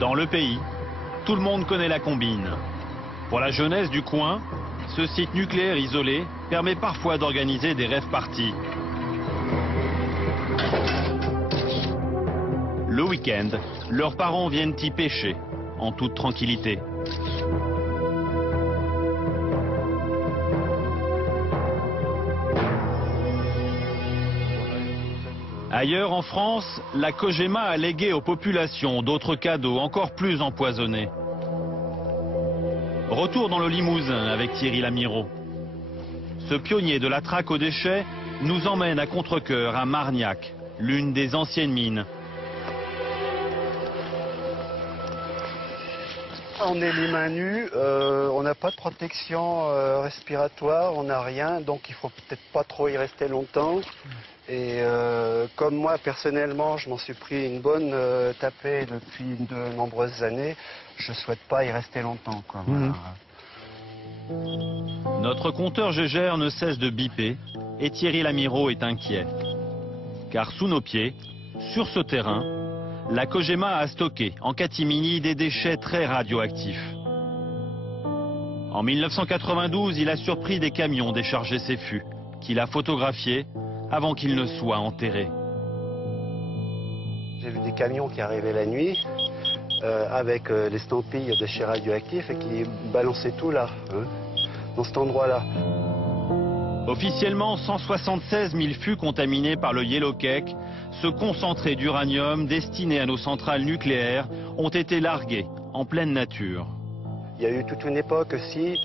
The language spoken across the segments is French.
Dans le pays, tout le monde connaît la combine. Pour la jeunesse du coin, ce site nucléaire isolé permet parfois d'organiser des rave-parties. Le week-end, leurs parents viennent y pêcher, en toute tranquillité. Ailleurs en France, la COGEMA a légué aux populations d'autres cadeaux encore plus empoisonnés. Retour dans le Limousin avec Thierry Lamireau. Ce pionnier de la traque aux déchets nous emmène à contre-cœur à Margnac, l'une des anciennes mines. On est les mains nues, on n'a pas de protection respiratoire, on n'a rien, donc il faut peut-être pas trop y rester longtemps. Et comme moi personnellement, je m'en suis pris une bonne tapée depuis de nombreuses années, je souhaite pas y rester longtemps, quoi. Voilà. Notre compteur Gégère ne cesse de biper et Thierry Lamireau est inquiet. Car sous nos pieds, sur ce terrain, la COGEMA a stocké en catimini des déchets très radioactifs. En 1992, il a surpris des camions décharger ces fûts, qu'il a photographiés avant qu'ils ne soient enterrés. J'ai vu des camions qui arrivaient la nuit avec l'estampille de déchets radioactifs et qui balançaient tout là, hein, dans cet endroit-là. Officiellement, 176 000 fûts contaminés par le Yellow Cake, ce concentré d'uranium destiné à nos centrales nucléaires, ont été largués en pleine nature. Il y a eu toute une époque aussi,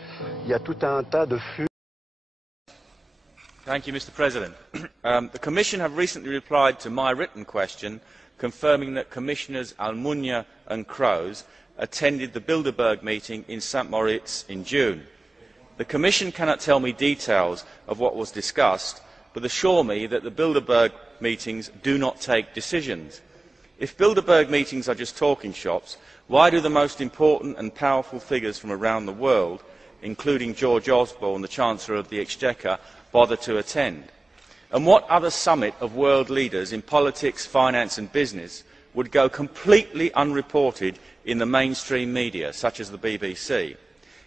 il y a tout un tas de fûts. Thank you, Mr. President. The Commission have recently replied to my written question confirming that Commissioners Almunia and Kroes attended the Bilderberg meeting in St. Moritz in June. The Commission cannot tell me details of what was discussed, but assure me that the Bilderberg meetings do not take decisions. If Bilderberg meetings are just talking shops, why do the most important and powerful figures from around the world, including George Osborne, the Chancellor of the Exchequer, bother to attend? And what other summit of world leaders in politics, finance and business would go completely unreported in the mainstream media, such as the BBC?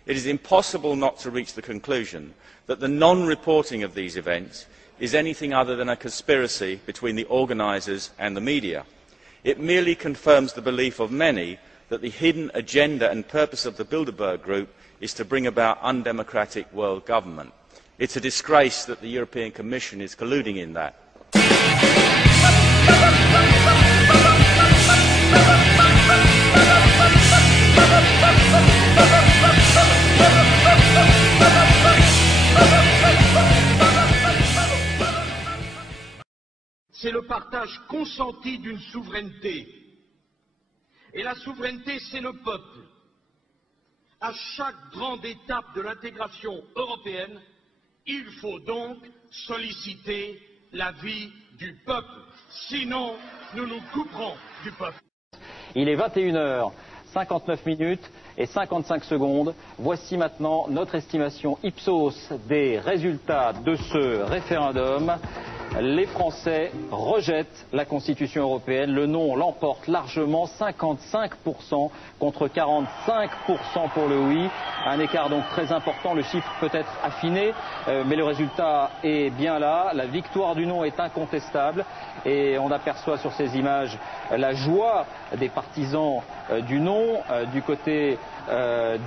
It is impossible not to reach the conclusion that the non-reporting of these events is anything other than a conspiracy between the organisers and the media. It merely confirms the belief of many that the hidden agenda and purpose of the Bilderberg Group is to bring about undemocratic world government. It's a disgrace that the European Commission is colluding in that. C'est le partage consenti d'une souveraineté. Et la souveraineté, c'est le peuple. À chaque grande étape de l'intégration européenne, il faut donc solliciter l'avis du peuple. Sinon, nous nous couperons du peuple. Il est 21h59 et 55 secondes. Voici maintenant notre estimation Ipsos des résultats de ce référendum. Les Français rejettent la Constitution européenne. Le non l'emporte largement, 55% contre 45% pour le oui. Un écart donc très important. Le chiffre peut être affiné, mais le résultat est bien là. La victoire du non est incontestable. Et on aperçoit sur ces images la joie des partisans du non, du côté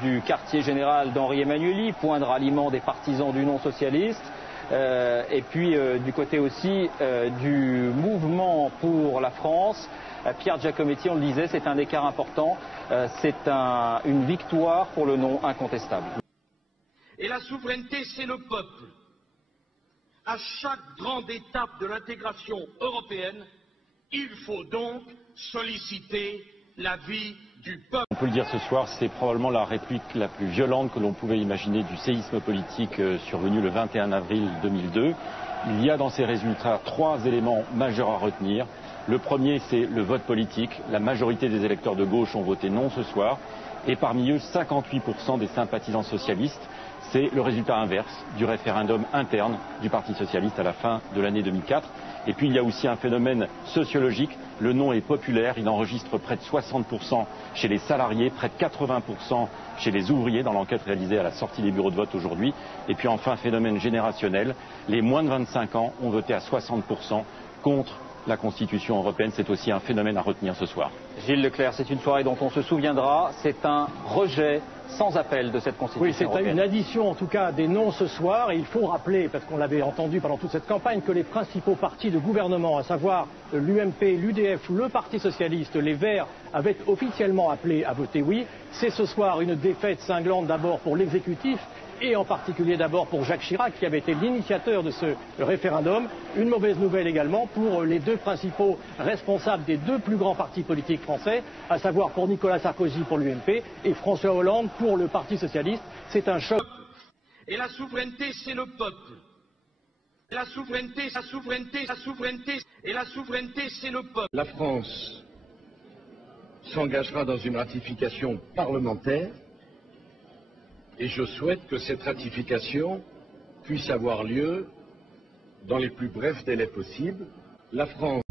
du quartier général d'Henri Emmanuelli, point de ralliement des partisans du non socialiste. Et puis du côté aussi du mouvement pour la France, Pierre Giacometti, on le disait, c'est un écart important, c'est une victoire pour le non incontestable. Et la souveraineté, c'est le peuple. À chaque grande étape de l'intégration européenne, il faut donc solliciter l'avis du peuple. On peut le dire ce soir, c'est probablement la réplique la plus violente que l'on pouvait imaginer du séisme politique survenu le 21 avril 2002. Il y a dans ces résultats 3 éléments majeurs à retenir. Le premier, c'est le vote politique. La majorité des électeurs de gauche ont voté non ce soir. Et parmi eux, 58% des sympathisants socialistes. c'est le résultat inverse du référendum interne du Parti socialiste à la fin de l'année 2004. Et puis il y a aussi un phénomène sociologique, le non est populaire, il enregistre près de 60% chez les salariés, près de 80% chez les ouvriers dans l'enquête réalisée à la sortie des bureaux de vote aujourd'hui. Et puis enfin, phénomène générationnel, les moins de 25 ans ont voté à 60% contre la Constitution européenne. C'est aussi un phénomène à retenir ce soir. Gilles Leclerc, c'est une soirée dont on se souviendra, c'est un rejet sans appel de cette Constitution européenne. Oui, c'est une addition en tout cas des noms ce soir, et il faut rappeler, parce qu'on l'avait entendu pendant toute cette campagne, que les principaux partis de gouvernement, à savoir l'UMP, l'UDF, le Parti Socialiste, les Verts, avaient officiellement appelé à voter oui. C'est ce soir une défaite cinglante d'abord pour l'exécutif, et en particulier d'abord pour Jacques Chirac, qui avait été l'initiateur de ce référendum. Une mauvaise nouvelle également pour les deux principaux responsables des deux plus grands partis politiques français, à savoir pour Nicolas Sarkozy pour l'UMP et François Hollande pour le Parti Socialiste. C'est un choc. Et la souveraineté, c'est le peuple. La souveraineté, et la souveraineté, c'est le peuple. La France s'engagera dans une ratification parlementaire. Et je souhaite que cette ratification puisse avoir lieu dans les plus brefs délais possibles. La France...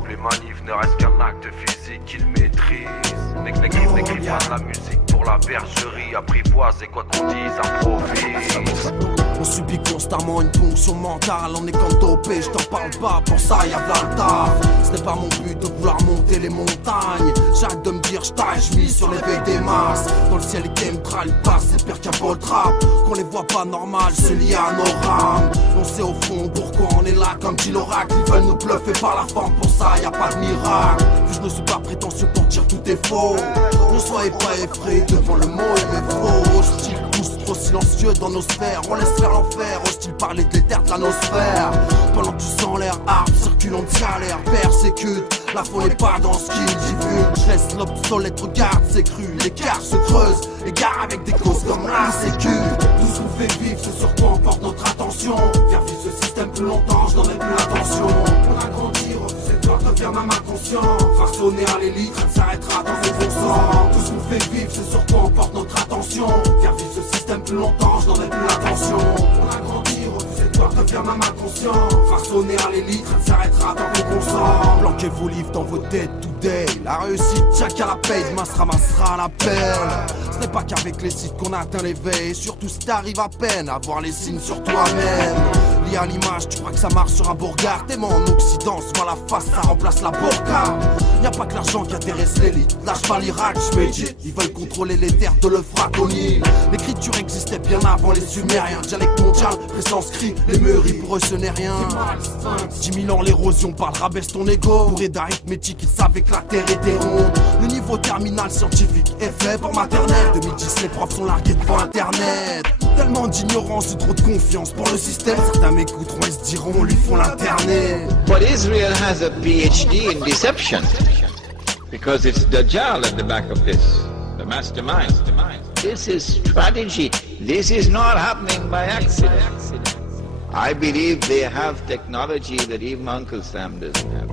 Où les manifs ne restent qu'un acte physique qu'ils maîtrisent. N'écris pas de la musique pour la bergerie, apprivoise et quoi qu'on dise, improvise. On subit constamment une ponction mentale, on est comme dopé, je t'en parle pas, pour ça y'a plein de taf. Ce n'est pas mon but de vouloir monter les montagnes, j'arrête de me dire je mise sur l'éveil des masses. Dans le ciel les chemtrails passent, c'est pire qu'un bol trap. Qu'on les voit pas normal, c'est lié à nos rames. On sait au fond pourquoi on est là comme dit l'oracle. Ils veulent nous bluffer par la forme, pour ça y'a pas de miracle. Puis je ne suis pas prétentieux pour dire tout est faux. Ne soyez pas effrayés devant le mot et mes faux. Hostile, tous trop silencieux dans nos sphères, on laisse faire l'enfer. Hostile parler de l'éther de l'anosphère. Pendant que tu sens l'air arbre circulant de galère, persécute. La faune n'est pas dans ce qu'il divulgue. Je laisse l'obsolète, regarde c'est cru. L'écart se creuse, égare avec des causes comme la sécu. Tout ce qu'on fait vivre, c'est sur quoi on porte notre attention. Faire vivre ce système plus longtemps, je n'en ai plus l'intention. On a grandi, refuser de voir devient même inconscient. Farçonner à l'élite, ça ne s'arrêtera dans ses pourcents. Tout ce qu'on fait vivre, c'est sur quoi on porte notre attention. Faire vivre ce système plus longtemps, je n'en ai plus l'intention. On a grandi, refuser de voir devient même inconscient. Farçonner à l'élite, ça ne s'arrêtera tant qu'on consent. Planquez vos livres dans vos têtes today. La réussite tient qu'à la paye, demain se ramassera à la pelle. Ce n'est pas qu'avec les sites qu'on atteint l'éveil. Surtout si t'arrives à peine à voir les signes sur toi-même. Lié à l'image, tu crois que ça marche sur un beau regard. Tellement en Occident, se voit la face, ça remplace la burqa. Y'a pas que l'argent qui intéresse l'élite. Lâche pas l'Irak, j'médite. Ils veulent contrôler les terres de l'Euphrate au Nil. L'écriture existait bien avant les Sumériens. Dialecte mondial, pré-sanskrit, les meuries pour eux ce n'est rien. 10 000 ans l'érosion parle, rabaisse ton ego. Bourré d'arithmétique, ils savaient que la terre était ronde. Le niveau terminal scientifique est fait pour maternelle. 2010, les profs sont largués devant internet. Tellement d'ignorance et trop de confiance pour le système. Certains m'écouteront et se diront, on lui font l'internet. But Israel has a PhD in deception. Because it's Dajjal at the back of this, the mastermind. This is strategy. This is not happening by accident. I believe they have technology that even Uncle Sam doesn't have.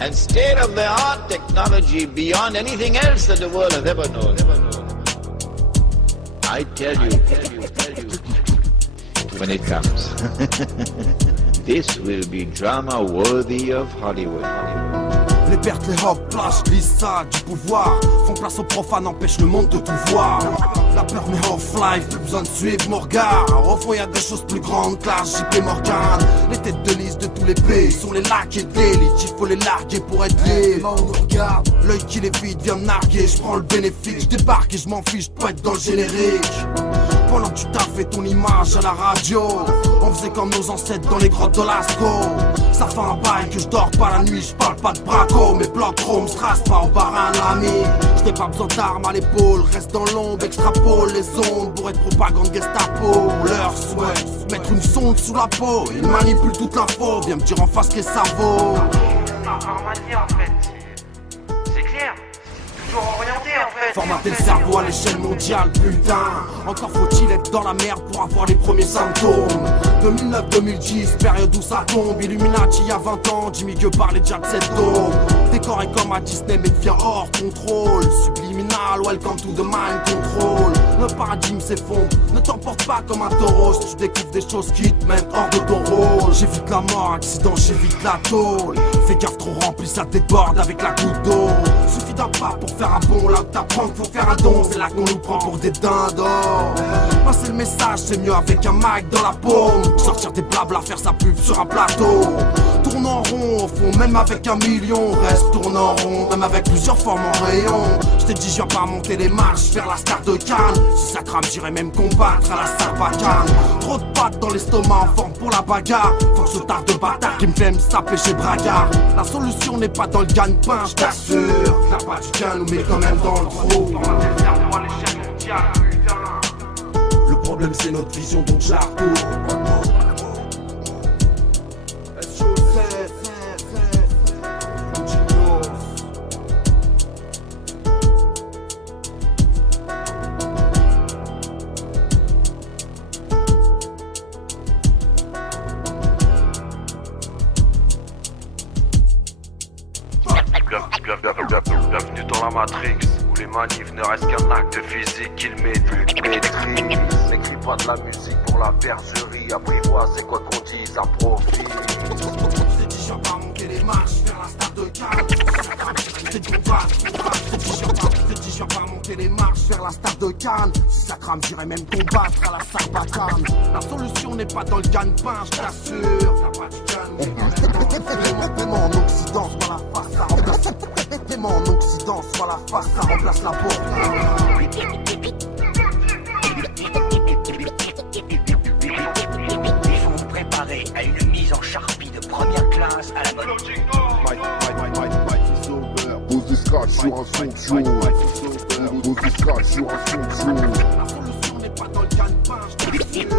And state-of-the-art technology beyond anything else that the world has ever known. I tell you, when it comes, this will be drama worthy of Hollywood. Les pertes, les hop, plage, glissade, du pouvoir font place aux profanes, empêchent le monde de tout voir. La peur met off-life, plus besoin de suivre mon regard. Au fond y'a des choses plus grandes que la JP Morgan. Les têtes de liste de tous les pays sont les laquais d'élite. Il faut les larguer pour être libre. On nous regarde, l'œil qui les vide vient me narguer. Je prends le bénéfice, je débarque et je m'en fiche de pas être dans le générique. Pendant que tu t'as fait ton image à la radio, on faisait comme nos ancêtres dans les grottes de Lascaux. Ça fait un bail que je dors pas la nuit, je parle pas de braco. Mes blocs chrome strass pas au barin l'ami. Je n'ai pas besoin d'armes à l'épaule, reste dans l'ombre, extrapole les ondes pour être propagande Gestapo. Leur souhaite mettre une sonde sous la peau, ils manipulent toute l'info, viens me dire en face que ça vaut. Armani en fait. C'est clair. Toujours orienté en fait. Formater le cerveau à l'échelle mondiale, putain. Encore faut-il être dans la merde pour avoir les premiers symptômes. 2009-2010, période où ça tombe. Illuminati il y a 20 ans, Jimmy Gueux parlait déjà de cette dôme. Décoré comme à Disney mais devient hors contrôle. Subliminal, welcome to the mind control. Le paradigme s'effondre, ne t'emporte pas comme un taureau. Si tu découvres des choses qui te mettent hors de ton rôle. J'évite la mort, accident, j'évite la tôle. Fais gaffe, trop rempli, ça déborde avec la goutte d'eau. Suffit d'un pas pour faire un bond, là où t'apprends qu'il faut faire un don. C'est là qu'on nous prend pour des dindos. Passer le message, c'est mieux avec un mic dans la paume. Sortir des blabla, faire sa pub sur un plateau. Tourne en rond, au fond, même avec 1 million. Reste tourne en rond, même avec plusieurs formes en rayon. Je t'ai dit, je viens pas monter les marches, faire la star de Cannes. Si ça crame, j'irai même combattre à la Sarbacane. Trop de pattes dans l'estomac en forme pour la bagarre. Faut que ce tard de bâtard qui me fait me saper chez Braga. La solution n'est pas dans le gagne-pain, je t'assure. La pas du gain nous met quand même dans le trou. Le problème c'est notre vision, donc je la retourne. Bienvenue dans la Matrix, où les manifs ne restent qu'un acte physique qu'ils maîtrisent. N'écris pas de la musique pour la bergerie, apprivoise quoi qu'on dise à profit. T'es dit je viens pas monter les marches, faire la star de Cannes. T'es dit je viens pas monter les marches, faire la star de Cannes. Si ça crame, j'irai même combattre à la Sarbacane. La solution n'est pas dans le gagne-pain, je t'assure. T'as pas du gagne. Paiement en Occident, soit la face, ça remplace. Paiement en Occident, soit la face, ça remplace la porte. Il faut vous préparer à une mise en charpie de première classe à la mode. Pose des scratchs sur un son de show. Pose des scratchs sur un son de show. La solution n'est pas dans le gagne-pain, je t'assure.